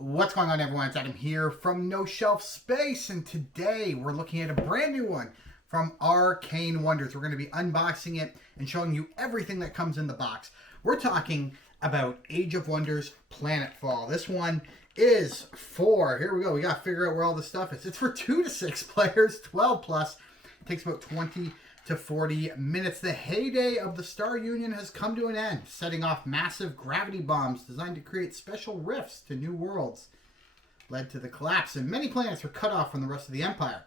What's going on, everyone? It's Adam here from No Shelf Space, and today we're looking at a brand new one from Arcane Wonders. We're going to be unboxing it and showing you everything that comes in the box. We're talking about Age of Wonders Planetfall. This one is for, here we go, we got to figure out where all the stuff is. It's for 2 to 6 players, 12 plus. It takes about 20 to 40 minutes. The heyday of the Star Union has come to an end, setting off massive gravity bombs designed to create special rifts to new worlds. Led to the collapse, and many planets were cut off from the rest of the Empire.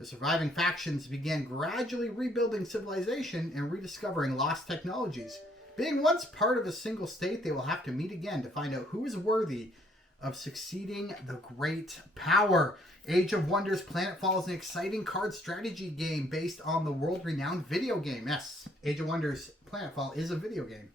The surviving factions began gradually rebuilding civilization and rediscovering lost technologies. Being once part of a single state, they will have to meet again to find out who is worthy of succeeding the great power. Age of Wonders Planetfall is an exciting card strategy game based on the world-renowned video game. Yes, Age of Wonders Planetfall is a video game.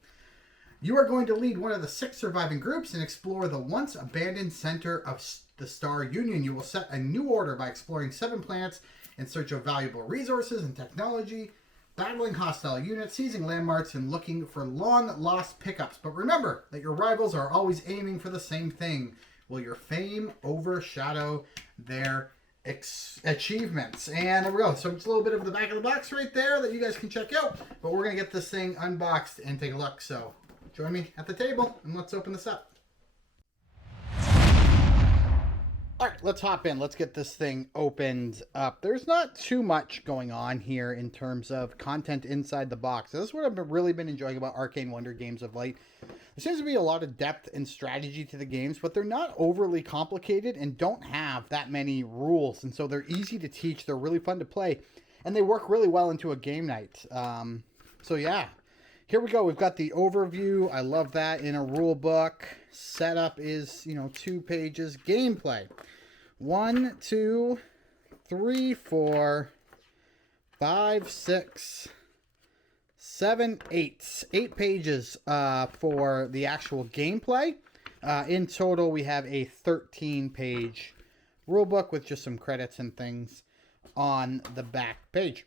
You are going to lead one of the 6 surviving groups and explore the once abandoned center of the Star Union. You will set a new order by exploring 7 planets in search of valuable resources and technology, battling hostile units, seizing landmarks, and looking for long-lost pickups. But remember that your rivals are always aiming for the same thing. Will your fame overshadow their achievements? And there we go. So it's a little bit of the back of the box right there that you guys can check out. But we're going to get this thing unboxed and take a look. So join me at the table and let's open this up. All right, let's hop in. Let's get this thing opened up. There's not too much going on here in terms of content inside the box. This is what I've really been enjoying about Arcane Wonder games of late. There seems to be a lot of depth and strategy to the games, but they're not overly complicated and don't have that many rules. And so they're easy to teach. They're really fun to play, and they work really well into a game night. So yeah, here we go. We've got the overview. I love that in a rule book. Setup is, 2 pages. Gameplay. 1, 2, 3, 4, 5, 6, 7, 8. 8 pages for the actual gameplay. In total, we have a 13-page rulebook with just some credits and things on the back page.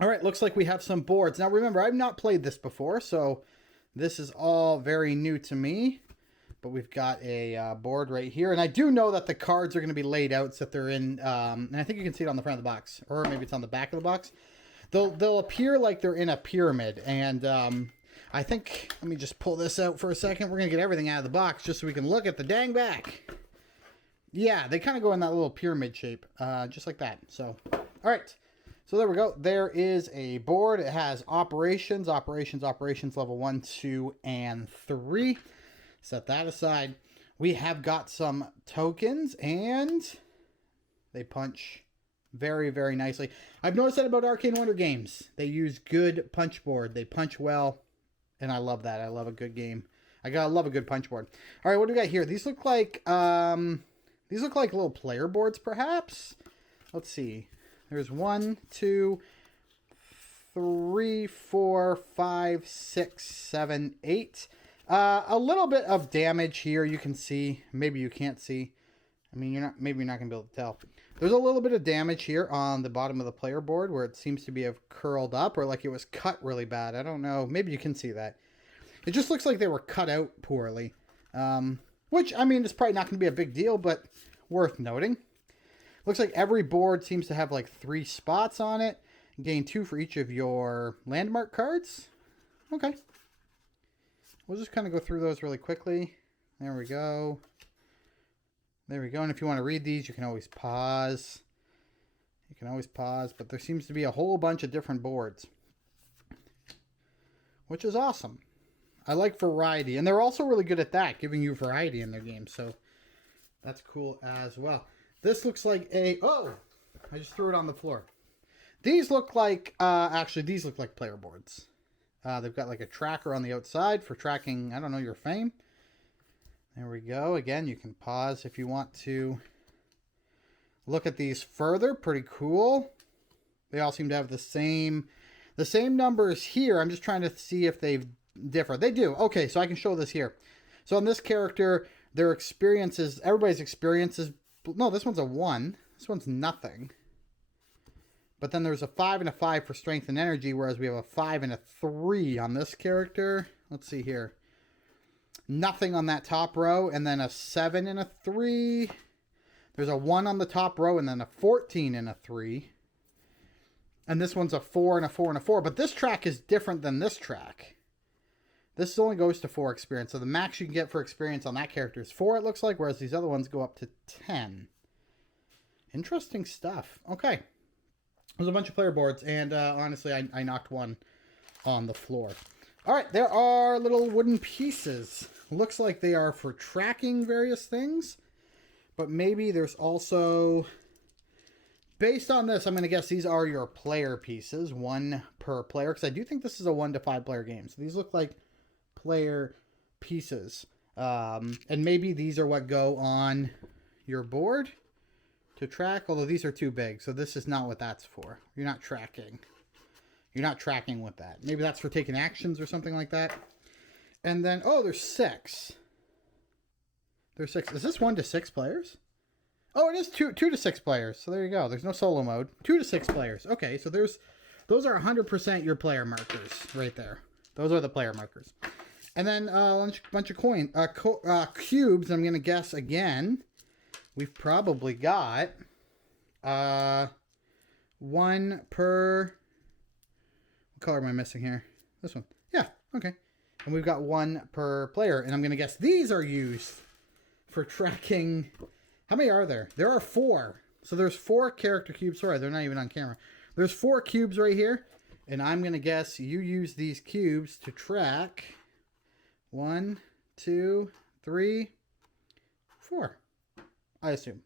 All right, looks like we have some boards. Now, remember, I've not played this before, so this is all very new to me. But we've got a board right here. And I do know that the cards are going to be laid out so that they're in... and I think you can see it on the front of the box. Or maybe it's on the back of the box. They'll appear like they're in a pyramid. And I think... Let me just pull this out for a second. We're going to get everything out of the box just so we can look at the dang back. Yeah, they kind of go in that little pyramid shape. Just like that. So, all right. So there we go. There is a board. It has operations, level 1, 2, and 3. Set that aside. We have got some tokens, and they punch very, very nicely. I've noticed that about Arcane Wonder games. They use good punch board. They punch well, and I love that. I love a good game. I love a good punch board. All right, what do we got here? These look like little player boards, perhaps. Let's see. There's 1, 2, 3, 4, 5, 6, 7, 8. A little bit of damage here. You can see. Maybe you can't see. I mean, maybe you're not going to be able to tell. There's a little bit of damage here on the bottom of the player board where it seems to be curled up or like it was cut really bad. I don't know. Maybe you can see that. It just looks like they were cut out poorly. Which, I mean, it's probably not going to be a big deal, but worth noting. Looks like every board seems to have like 3 spots on it. Gain 2 for each of your landmark cards. Okay. We'll just kind of go through those really quickly. There we go. There we go. And if you want to read these, you can always pause. But there seems to be a whole bunch of different boards, which is awesome. I like variety. And they're also really good at that, giving you variety in their games. So that's cool as well. This looks like oh, I just threw it on the floor. These look like, actually, these look like player boards. They've got like a tracker on the outside for tracking, I don't know, your fame. There we go. Again, you can pause if you want to look at these further. Pretty cool. They all seem to have the same numbers here. I'm just trying to see if they differ. They do. Okay, so I can show this here. So on this character, their experiences, everybody's experiences, no, this one's a 1. This one's nothing. But then there's a 5 and a 5 for strength and energy, whereas we have a 5 and a 3 on this character. Let's see here. Nothing on that top row, and then a 7 and a 3. There's a 1 on the top row, and then a 14 and a 3. And this one's a 4 and a 4 and a 4. But this track is different than this track. This only goes to 4 experience. So the max you can get for experience on that character is 4, it looks like. Whereas these other ones go up to 10. Interesting stuff. Okay. There's a bunch of player boards. And honestly, I knocked one on the floor. All right. There are little wooden pieces. Looks like they are for tracking various things. But maybe there's also... Based on this, I'm going to guess these are your player pieces, 1 per player, because I do think this is a 1 to 5 player game. So these look like player pieces. And maybe these are what go on your board to track, although these are too big. So this is not what that's for. You're not tracking. You're not tracking with that. Maybe that's for taking actions or something like that. And then, oh, there's 6. There's 6. Is this 1 to 6 players? Oh, it is 2 to 6 players. So there you go. There's no solo mode. 2 to 6 players. Okay, so those are 100% your player markers right there. Those are the player markers. And then a bunch of cubes. I'm going to guess again. We've probably got 1 per... What color am I missing here? This one. Yeah, okay. And we've got 1 per player. And I'm going to guess these are used for tracking... How many are there? There are 4. So there's 4 character cubes. Sorry, they're not even on camera. There's 4 cubes right here. And I'm going to guess you use these cubes to track 1, 2, 3, 4. I assume.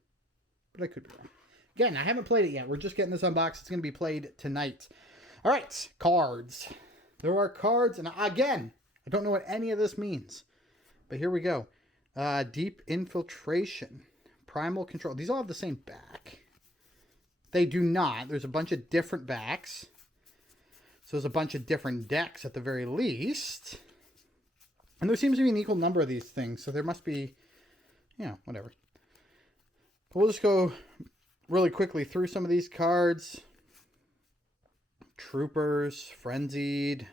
But I could be wrong. Again, I haven't played it yet. We're just getting this unboxed. It's going to be played tonight. All right, cards. There are cards. And again, I don't know what any of this means. But here we go. Deep Infiltration. Primal Control. These all have the same back. They do not. There's a bunch of different backs. So there's a bunch of different decks at the very least. And there seems to be an equal number of these things. So there must be, you know, whatever. But we'll just go really quickly through some of these cards. Troopers, Frenzied.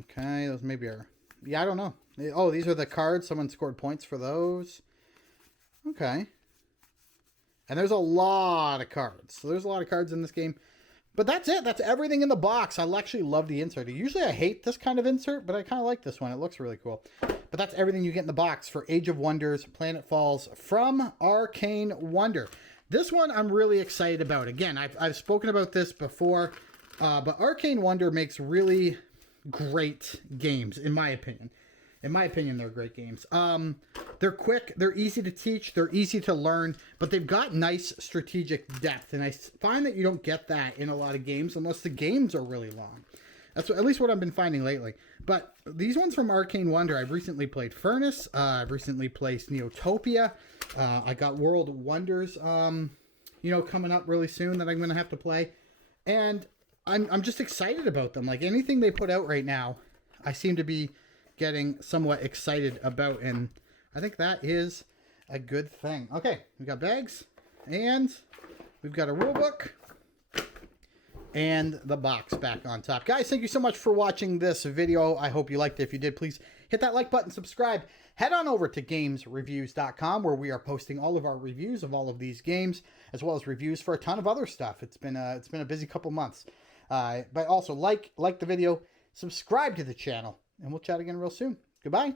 Okay, those maybe are... Yeah, I don't know. Oh, these are the cards. Someone scored points for those. Okay. And there's a lot of cards. So there's a lot of cards in this game. But that's it. That's everything in the box. I actually love the insert. Usually I hate this kind of insert, but I kind of like this one. It looks really cool. But that's everything you get in the box for Age of Wonders Planetfalls from Arcane Wonder. This one I'm really excited about. Again, I've spoken about this before, but Arcane Wonder makes really great games, in my opinion. In my opinion, they're great games. They're quick, they're easy to teach, they're easy to learn, but they've got nice strategic depth. And I find that you don't get that in a lot of games unless the games are really long. That's at least what I've been finding lately. But these ones from Arcane Wonder, I've recently played Furnace. I've recently played Neotopia. I got World Wonders, coming up really soon that I'm going to have to play. And I'm just excited about them. Like anything they put out right now, I seem to be getting somewhat excited about, and I think that is a good thing. Okay, we've got bags, and we've got a rule book, and the box back on top. Guys, thank you so much for watching this video. I hope you liked it. If you did, please hit that like button, subscribe. Head on over to gamesreviews.com, where we are posting all of our reviews of all of these games, as well as reviews for a ton of other stuff. It's been a busy couple months. But also like the video, subscribe to the channel, and we'll chat again real soon. Goodbye.